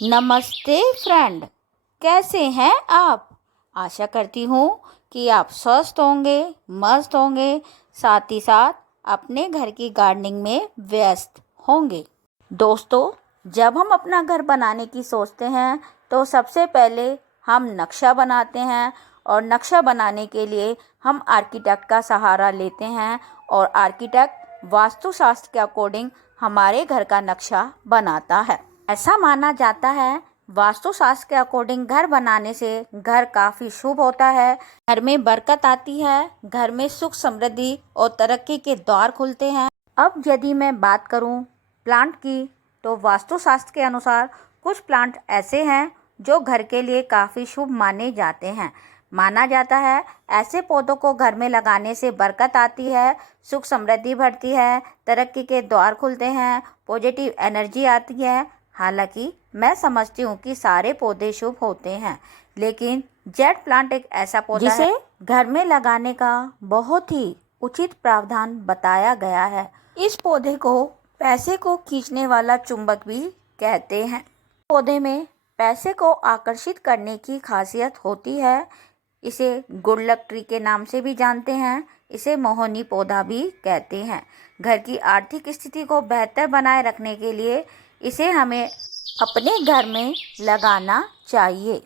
नमस्ते फ्रेंड, कैसे हैं आप। आशा करती हूँ कि आप स्वस्थ होंगे, मस्त होंगे, साथ ही साथ अपने घर की गार्डनिंग में व्यस्त होंगे। दोस्तों, जब हम अपना घर बनाने की सोचते हैं तो सबसे पहले हम नक्शा बनाते हैं और नक्शा बनाने के लिए हम आर्किटेक्ट का सहारा लेते हैं और आर्किटेक्ट वास्तुशास्त्र के अकॉर्डिंग हमारे घर का नक्शा बनाता है। ऐसा माना जाता है वास्तुशास्त्र के अकॉर्डिंग घर बनाने से घर काफ़ी शुभ होता है, घर में बरकत आती है, घर में सुख समृद्धि और तरक्की के द्वार खुलते हैं। अब यदि मैं बात करूं प्लांट की, तो वास्तुशास्त्र के अनुसार कुछ प्लांट ऐसे हैं जो घर के लिए काफ़ी शुभ माने जाते हैं। माना जाता है ऐसे पौधों को घर में लगाने से बरकत आती है, सुख समृद्धि बढ़ती है, तरक्की के द्वार खुलते हैं, पॉजिटिव एनर्जी आती है। हालांकि मैं समझती हूँ कि सारे पौधे शुभ होते हैं, लेकिन जेड प्लांट एक ऐसा पौधा है जिसे घर में लगाने का बहुत ही उचित प्रावधान बताया गया है। इस पौधे को पैसे को खींचने वाला चुंबक भी कहते हैं। पौधे में पैसे को आकर्षित करने की खासियत होती है। इसे गुड लक ट्री के नाम से भी जानते हैं। इसे मोहनी पौधा भी कहते हैं। घर की आर्थिक स्थिति को बेहतर बनाए रखने के लिए इसे हमें अपने घर में लगाना चाहिए।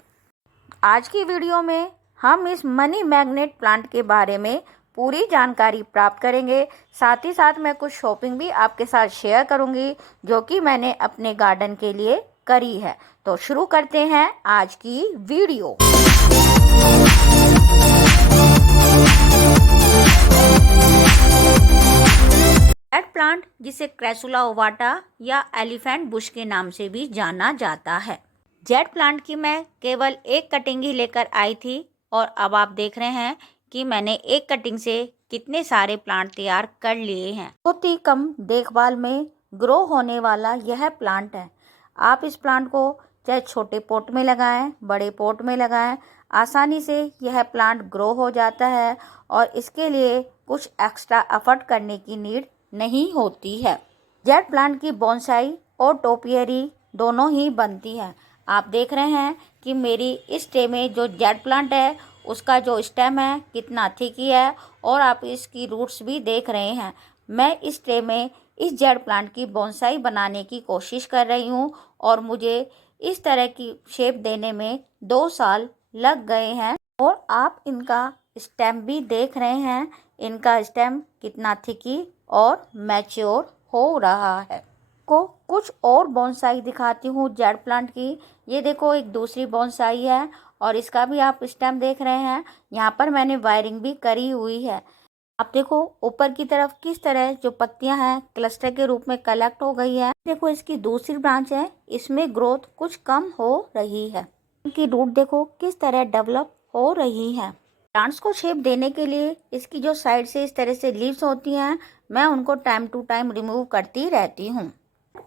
आज की वीडियो में हम इस मनी मैग्नेट प्लांट के बारे में पूरी जानकारी प्राप्त करेंगे। साथ ही साथ मैं कुछ शॉपिंग भी आपके साथ शेयर करूंगी जो कि मैंने अपने गार्डन के लिए करी है। तो शुरू करते हैं आज की वीडियो। जेड प्लांट, जिसे क्रैसुला ओवाटा या एलिफेंट बुश के नाम से भी जाना जाता है। जेड प्लांट की मैं केवल एक कटिंग ही लेकर आई थी और अब आप देख रहे हैं कि मैंने एक कटिंग से कितने सारे प्लांट तैयार कर लिए हैं। बहुत ही कम देखभाल में ग्रो होने वाला यह प्लांट है। आप इस प्लांट को चाहे छोटे पॉट में लगाएं, बड़े पॉट में लगाएं, आसानी से यह प्लांट ग्रो हो जाता है और इसके लिए कुछ एक्स्ट्रा एफर्ट करने की नीड नहीं होती है। जेड प्लांट की बोनसाई और टोपियरी दोनों ही बनती है। आप देख रहे हैं कि मेरी इस ट्रे में जो जेड प्लांट है उसका जो स्टेम है कितना थिक है और आप इसकी रूट्स भी देख रहे हैं। मैं इस ट्रे में इस जेड प्लांट की बोनसाई बनाने की कोशिश कर रही हूँ और मुझे इस तरह की शेप देने में 2 साल लग गए हैं। और आप इनका स्टेम भी देख रहे हैं, इनका स्टेम कितना थिकी और मैच्योर हो रहा है। को कुछ और बोनसाई दिखाती हूँ जेड प्लांट की। ये देखो, एक दूसरी बोनसाई है और इसका भी आप स्टेम देख रहे हैं। यहाँ पर मैंने वायरिंग भी करी हुई है। आप देखो ऊपर की तरफ किस तरह जो पत्तियां हैं क्लस्टर के रूप में कलेक्ट हो गई है। देखो इसकी दूसरी ब्रांच है, इसमें ग्रोथ कुछ कम हो रही है। इनकी रूट देखो किस तरह डेवलप हो रही है। प्लांट्स को शेप देने के लिए इसकी जो साइड से इस तरह से लीव्स होती हैं, मैं उनको टाइम टू टाइम रिमूव करती रहती हूँ।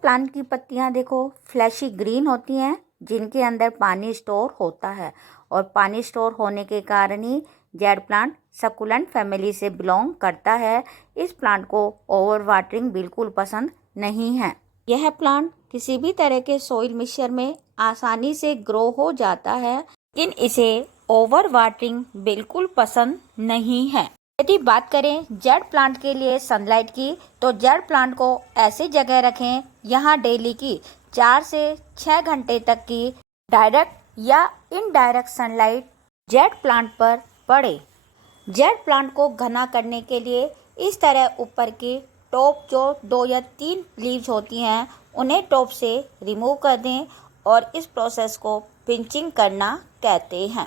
प्लांट की पत्तियां देखो फ्लैशी ग्रीन होती हैं, जिनके अंदर पानी स्टोर होता है और पानी स्टोर होने के कारण ही जेड प्लांट सक्कुलेंट फैमिली से बिलोंग करता है। इस प्लांट को ओवर वाटरिंग बिल्कुल पसंद नहीं है। यह प्लांट किसी भी तरह के सॉइल मिक्सचर में आसानी से ग्रो हो जाता है, लेकिन इसे ओवर वाटरिंग बिल्कुल पसंद नहीं है। यदि बात करें जेड प्लांट के लिए सनलाइट की, तो जेड प्लांट को ऐसी जगह रखें यहाँ डेली की 4 से 6 घंटे तक की डायरेक्ट या इनडायरेक्ट सनलाइट जेड प्लांट पर पड़े। जेड प्लांट को घना करने के लिए इस तरह ऊपर की टॉप जो 2 या 3 लीव्स होती हैं उन्हें टॉप से रिमूव कर दें और इस प्रोसेस को पिंचिंग करना कहते हैं।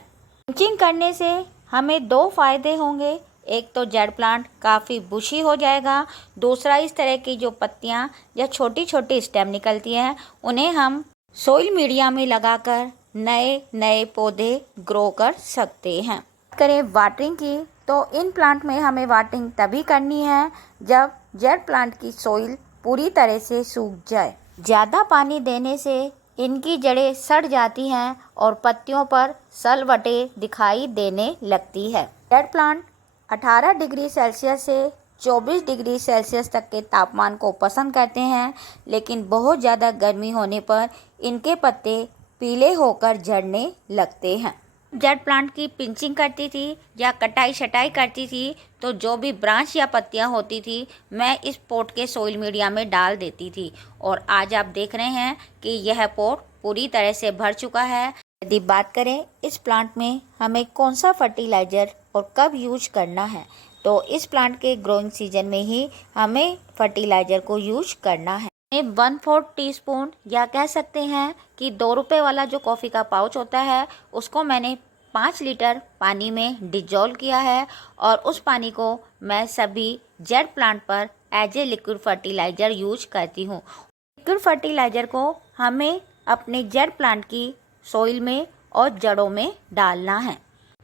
पिंचिंग करने से हमें 2 फायदे होंगे। एक तो जेड प्लांट काफ़ी बुशी हो जाएगा, दूसरा इस तरह की जो पत्तियां या छोटी छोटी स्टेम निकलती हैं उन्हें हम सोइल मीडिया में लगाकर नए नए पौधे ग्रो कर सकते हैं। करें वाटरिंग की, तो इन प्लांट में हमें वाटरिंग तभी करनी है जब जेड प्लांट की सोइल पूरी तरह से सूख जाए। ज़्यादा पानी देने से इनकी जड़ें सड़ जाती हैं और पत्तियों पर सलवटें दिखाई देने लगती है। जेड प्लांट 18 डिग्री सेल्सियस से 24 डिग्री सेल्सियस तक के तापमान को पसंद करते हैं, लेकिन बहुत ज़्यादा गर्मी होने पर इनके पत्ते पीले होकर झड़ने लगते हैं। जेड प्लांट की पिंचिंग करती थी या कटाई छटाई करती थी तो जो भी ब्रांच या पत्तियां होती थी मैं इस पॉट के सोइल मीडिया में डाल देती थी, और आज आप देख रहे हैं कि यह पॉट पूरी तरह से भर चुका है। यदि बात करें इस प्लांट में हमें कौन सा फर्टिलाइज़र और कब यूज करना है, तो इस प्लांट के ग्रोइंग सीजन में ही हमें फर्टिलाइज़र को यूज करना है। 1/4 टीस्पून या कह सकते हैं कि 2 रुपये वाला जो कॉफ़ी का पाउच होता है उसको मैंने 5 लीटर पानी में डिजोल्व किया है, और उस पानी को मैं सभी जेड प्लांट पर as a liquid fertiliser use करती हूँ। लिक्विड फर्टिलाइज़र को हमें अपने जेड प्लांट की सॉइल में और जड़ों में डालना है।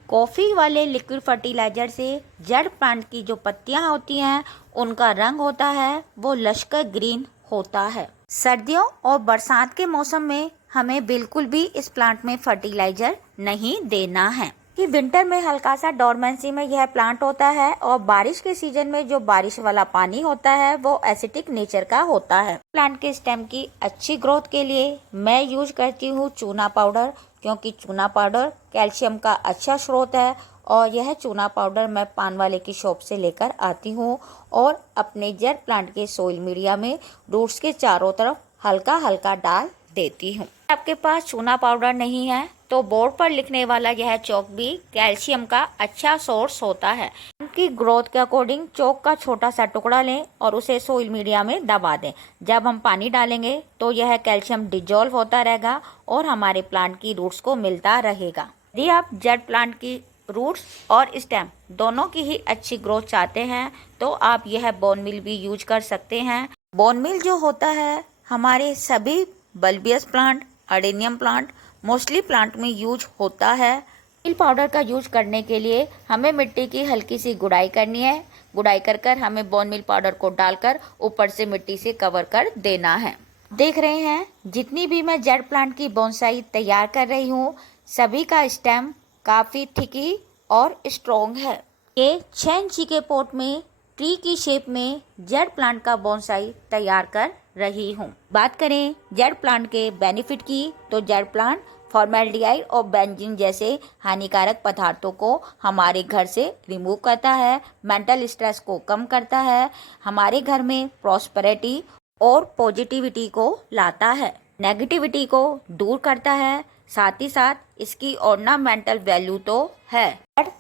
कॉफ़ी वाले लिक्विड फर्टिलाइज़र से जेड प्लांट की जो पत्तियाँ होती हैं उनका रंग होता है वो लश्कर ग्रीन होता है। सर्दियों और बरसात के मौसम में हमें बिल्कुल भी इस प्लांट में फर्टिलाइज़र नहीं देना है कि विंटर में हल्का सा डोरमेंसी में यह प्लांट होता है, और बारिश के सीजन में जो बारिश वाला पानी होता है वो एसिडिक नेचर का होता है। प्लांट के स्टेम की अच्छी ग्रोथ के लिए मैं यूज करती हूँ चूना पाउडर, क्योंकि चूना पाउडर कैल्शियम का अच्छा स्रोत है, और यह चूना पाउडर मैं पान वाले की शॉप से लेकर आती हूँ और अपने जेड प्लांट के सोइल मीडिया में रूट्स के चारों तरफ हल्का हल्का डाल देती हूँ। आपके पास चूना पाउडर नहीं है तो बोर्ड पर लिखने वाला यह चौक भी कैल्शियम का अच्छा सोर्स होता है। उनकी ग्रोथ के अकॉर्डिंग चौक का छोटा सा टुकड़ा लें और उसे सोइल मीडिया में दबा दें। जब हम पानी डालेंगे तो यह कैल्शियम डिजोल्व होता रहेगा और हमारे प्लांट की रूट्स को मिलता रहेगा। यदि आप जेड प्लांट की रूट्स और स्टेम दोनों की ही अच्छी ग्रोथ चाहते हैं तो आप यह बोन मिल भी यूज कर सकते हैं। बोन मिल जो होता है हमारे सभी bulbous plant, adenium plant, mostly plant में यूज होता है। मिल पाउडर का यूज करने के लिए हमें मिट्टी की हल्की सी गुड़ाई करनी है। गुड़ाई कर कर हमें बोन मिल पाउडर को डालकर ऊपर से मिट्टी से कवर कर देना है। देख रहे हैं जितनी भी मैं जेड प्लांट की बोनसाई तैयार कर रही हूँ सभी का स्टेम काफ़ी थिकी और स्ट्रॉन्ग है। ये 6 इंची के पॉट में ट्री की शेप में जेड प्लांट का बोनसाई तैयार कर रही हूँ। बात करें जेड प्लांट के बेनिफिट की तो जेड प्लांट फॉर्मेल्डिहाइड और बेंजीन जैसे हानिकारक पदार्थों को हमारे घर से रिमूव करता है, मेंटल स्ट्रेस को कम करता है, हमारे घर में प्रॉस्पेरिटी और पॉजिटिविटी को लाता है, नेगेटिविटी को दूर करता है, साथ ही साथ इसकी ऑर्नामेंटल वैल्यू तो है।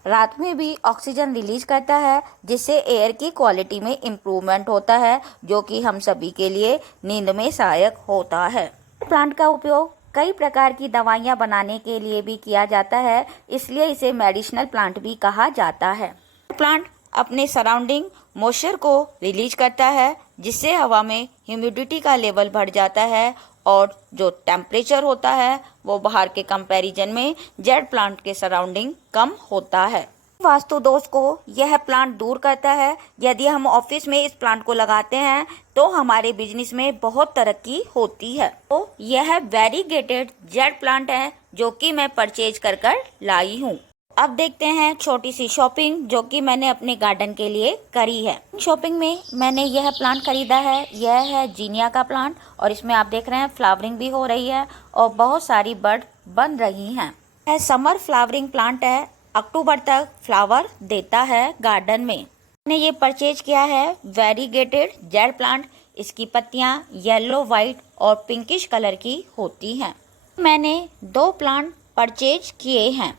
रात में भी ऑक्सीजन रिलीज करता है जिससे एयर की क्वालिटी में इम्प्रूवमेंट होता है जो कि हम सभी के लिए नींद में सहायक होता है। प्लांट का उपयोग कई प्रकार की दवाइयां बनाने के लिए भी किया जाता है, इसलिए इसे मेडिसिनल प्लांट भी कहा जाता है। प्लांट अपने सराउंडिंग मॉइस्चर को रिलीज करता है जिससे हवा में ह्यूमिडिटी का लेवल बढ़ जाता है और जो टेम्परेचर होता है वो बाहर के कंपैरिजन में जेड प्लांट के सराउंडिंग कम होता है। वास्तु दोष को यह प्लांट दूर करता है। यदि हम ऑफिस में इस प्लांट को लगाते हैं तो हमारे बिजनेस में बहुत तरक्की होती है। तो यह वेरीगेटेड जेड प्लांट है जो कि मैं परचेज कर लाई हूँ। अब देखते हैं छोटी सी शॉपिंग जो कि मैंने अपने गार्डन के लिए करी है। शॉपिंग में मैंने यह प्लांट खरीदा है, यह है जीनिया का प्लांट और इसमें आप देख रहे हैं फ्लावरिंग भी हो रही है और बहुत सारी बर्ड बन रही हैं। यह समर फ्लावरिंग प्लांट है, अक्टूबर तक फ्लावर देता है गार्डन में। मैंने ये परचेज किया है वेरीगेटेड जेड प्लांट। इसकी पत्तियाँ येलो, वाइट और पिंकिश कलर की होती हैं। मैंने 2 प्लांट परचेज किए हैं।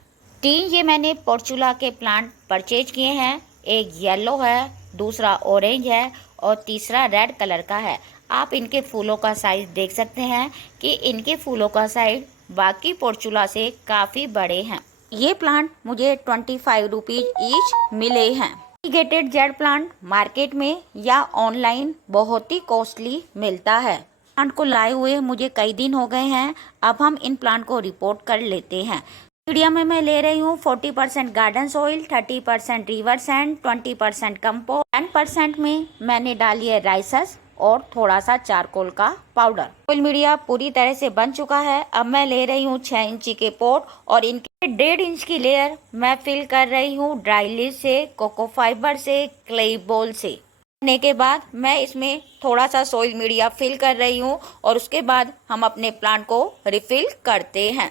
3 ये मैंने पोर्चुला के प्लांट परचेज किए हैं। एक येलो है, दूसरा ऑरेंज है और तीसरा रेड कलर का है। आप इनके फूलों का साइज देख सकते हैं कि इनके फूलों का साइज बाकी पोर्चुला से काफ़ी बड़े हैं। ये प्लांट मुझे 25 रुपीज़ ईच मिले हैं। वेरीगेटेड जेड प्लांट मार्केट में या ऑनलाइन बहुत ही कॉस्टली मिलता है। प्लांट को लाए हुए मुझे कई दिन हो गए हैं। अब हम इन प्लांट को रिपोर्ट कर लेते हैं। मीडियम में मैं ले रही हूँ 40% garden soil, 30% river sand, 20% compost, 10% में मैंने डाली है राइसस और थोड़ा सा चारकोल का पाउडर। सॉइल मीडिया पूरी तरह से बन चुका है। अब मैं ले रही हूँ 6 इंची के पॉट और इनके 1.5 इंच की लेयर मैं फिल कर रही हूँ ड्राई लीफ से, कोको फाइबर से, क्ले बॉल से। करने के बाद मैं इसमें थोड़ा सा सॉइल मीडिया फिल कर रही हूँ और उसके बाद हम अपने प्लांट को रिफिल करते हैं।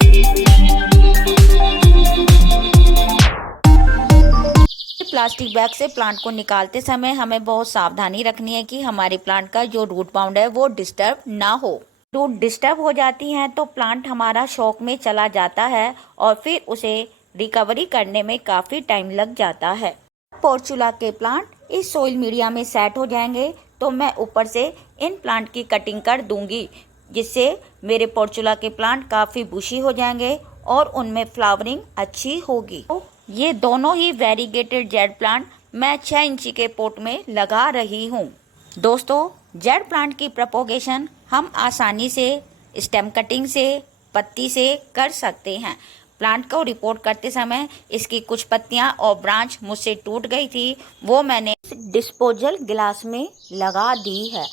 प्लास्टिक बैग से प्लांट को निकालते समय हमें बहुत सावधानी रखनी है कि हमारे प्लांट का जो रूट बाउंड है वो डिस्टर्ब ना हो। रूट डिस्टर्ब हो जाती हैं तो प्लांट हमारा शॉक में चला जाता है और फिर उसे रिकवरी करने में काफ़ी टाइम लग जाता है। पोर्चुला के प्लांट इस सॉइल मीडिया में सेट हो जाएंगे तो मैं ऊपर से इन प्लांट की कटिंग कर दूंगी, जिससे मेरे पोर्चुला के प्लांट काफ़ी बुशी हो जाएंगे और उनमें फ्लावरिंग अच्छी होगी। ये दोनों ही वेरीगेटेड जेड प्लांट मैं 6 इंची के पोट में लगा रही हूँ। दोस्तों, जेड प्लांट की प्रोपोगेशन हम आसानी से स्टेम कटिंग से, पत्ती से कर सकते हैं। प्लांट को रिपोर्ट करते समय इसकी कुछ पत्तियां और ब्रांच मुझसे टूट गई थी, वो मैंने डिस्पोजल गिलास में लगा दी है।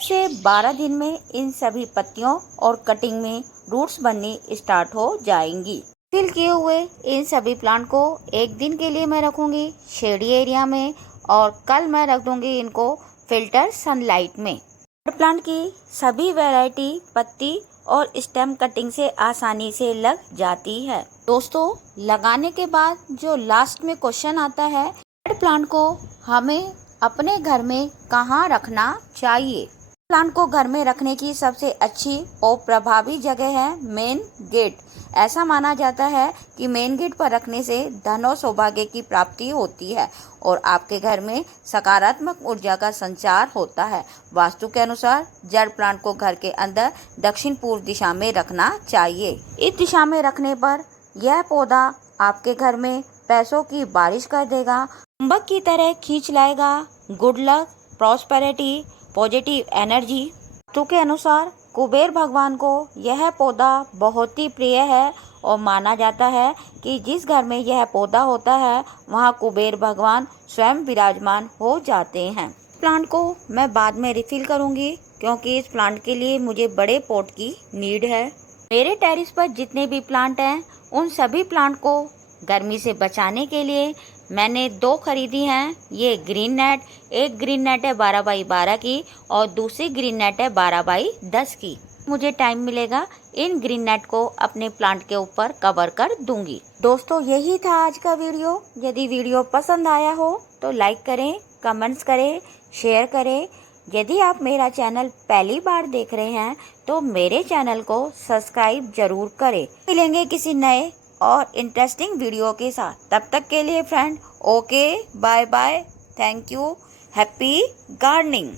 से 12 दिन में इन सभी पत्तियों और कटिंग में रूट्स बननी स्टार्ट हो जाएंगी। फिल किए हुए इन सभी प्लांट को एक दिन के लिए मैं रखूंगी शेडी एरिया में और कल मैं रख दूंगी इनको फिल्टर सनलाइट में। प्लांट की सभी वैरायटी पत्ती और स्टेम कटिंग से आसानी से लग जाती है। दोस्तों, लगाने के बाद जो लास्ट में क्वेश्चन आता है, प्लांट को हमें अपने घर में कहाँ रखना चाहिए? प्लांट को घर में रखने की सबसे अच्छी और प्रभावी जगह है मेन गेट। ऐसा माना जाता है कि मेन गेट पर रखने से धन और सौभाग्य की प्राप्ति होती है और आपके घर में सकारात्मक ऊर्जा का संचार होता है। वास्तु के अनुसार जड़ प्लांट को घर के अंदर दक्षिण पूर्व दिशा में रखना चाहिए। इस दिशा में रखने पर यह पौधा आपके घर में पैसों की बारिश कर देगा, चुंबक की तरह खींच लाएगा। Good luck, prosperity, positive energy. Vastu के अनुसार कुबेर भगवान को यह पौधा बहुत ही प्रिय है और माना जाता है कि जिस घर में यह पौधा होता है वहाँ कुबेर भगवान स्वयं विराजमान हो जाते हैं। प्लांट को मैं बाद में रिफिल करूँगी क्योंकि इस प्लांट के लिए मुझे बड़े पॉट की नीड है। मेरे टेरेस पर जितने भी प्लांट हैं उन सभी प्लांट को गर्मी से बचाने के लिए मैंने 2 खरीदी हैं। ये ग्रीन नेट, एक ग्रीन नेट है 12x12 की और दूसरी ग्रीन नेट है 12x10 की। मुझे टाइम मिलेगा इन ग्रीन नेट को अपने प्लांट के ऊपर कवर कर दूंगी। दोस्तों, यही था आज का वीडियो। यदि वीडियो पसंद आया हो तो लाइक करें, कमेंट्स करें, शेयर करें। यदि आप मेरा चैनल पहली बार देख रहे हैं तो मेरे चैनल को सब्सक्राइब जरूर करें। मिलेंगे किसी नए और इंटरेस्टिंग वीडियो के साथ। तब तक के लिए friend, okay, bye bye, thank you, happy gardening.